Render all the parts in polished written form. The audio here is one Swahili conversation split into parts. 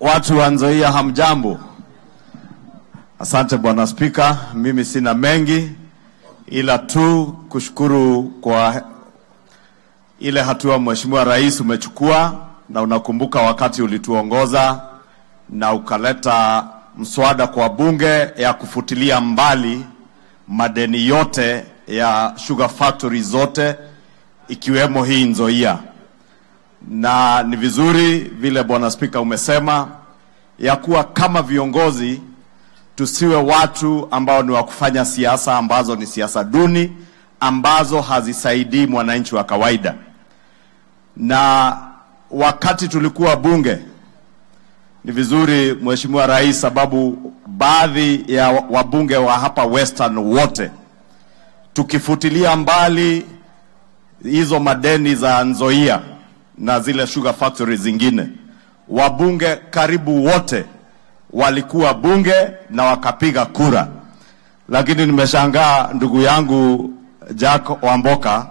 Watu wa Nzoia hamjambo. Asante Bwana Spika, mimi sina mengi ila tu kushukuru kwa ile hatua Mheshimiwa Rais umechukua, na unakumbuka wakati ulituongoza na ukaleta mswada kwa bunge ya kufutilia mbali madeni yote ya sugar factory zote ikiwemo hii Nzoia. Na ni vizuri vile Bwana Spika umesema ya kuwa kama viongozi tusiwe watu ambao ni wa kufanya siasa ambazo ni siasa duni, ambazo hazisaidii mwananchi wa kawaida. Na wakati tulikuwa bunge, ni vizuri Mheshimiwa Rais, sababu baadhi ya wabunge wa hapa Western wote tukifutilia mbali hizo madeni za Nzoia na zile sugar factory zingine, wabunge karibu wote walikuwa bunge na wakapiga kura. Lakini nimeshangaa ndugu yangu Jack Wamboka,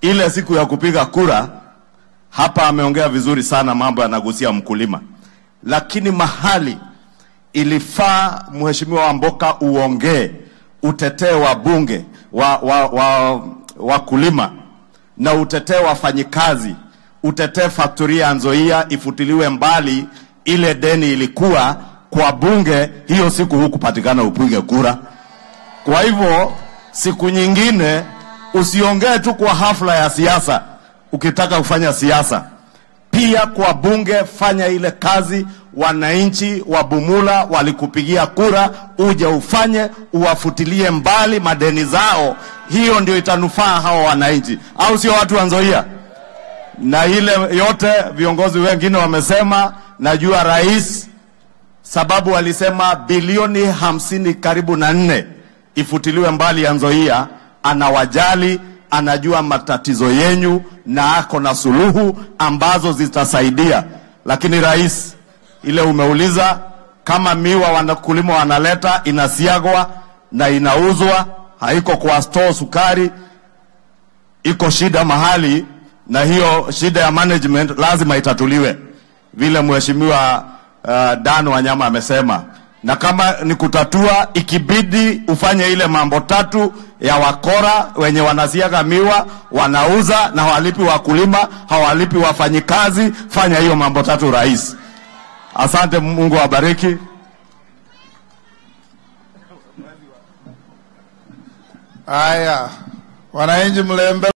ile siku ya kupiga kura hapa ameongea vizuri sana, mambo yanagusia mkulima, lakini mahali ilifaa Mheshimiwa Wamboka uongee, utetee wa bunge wakulima na utetee wafanyikazi, utetee factory ya Nzoia ifutiliwe mbali. Ile deni ilikuwa kwa bunge, hiyo siku hukupatikana upige kura. Kwa hivyo siku nyingine usiongee tu kwa hafla ya siasa. Ukitaka kufanya siasa pia kwa bunge, fanya ile kazi wananchi wa Bumula walikupigia kura, uje ufanye, uwafutilie mbali madeni zao. Hiyo ndio itanufaa hawa wananchi, au sio watu wa Nzoia? Na ile yote viongozi wengine wamesema, najua Rais sababu walisema bilioni 50 karibu na 4 ifutiliwe mbali ya Nzoia, anawajali, anajua matatizo yenyu na ako na suluhu ambazo zitasaidia. Lakini Rais, ile umeuliza kama miwa wanakulima wanaleta inasiagwa na inauzwa, haiko kwa store sukari, iko shida mahali, na hiyo shida ya management lazima itatuliwe vile Mheshimiwa Dan Wanyama amesema. Na kama ni kutatua, ikibidi ufanye ile mambo tatu ya wakora wenye wanasiaga miwa, wanauza na hawalipi wakulima, hawalipi wafanyikazi, fanya hiyo mambo tatu Rais. Asante, Mungu awabariki. Haya, wananchi mlembe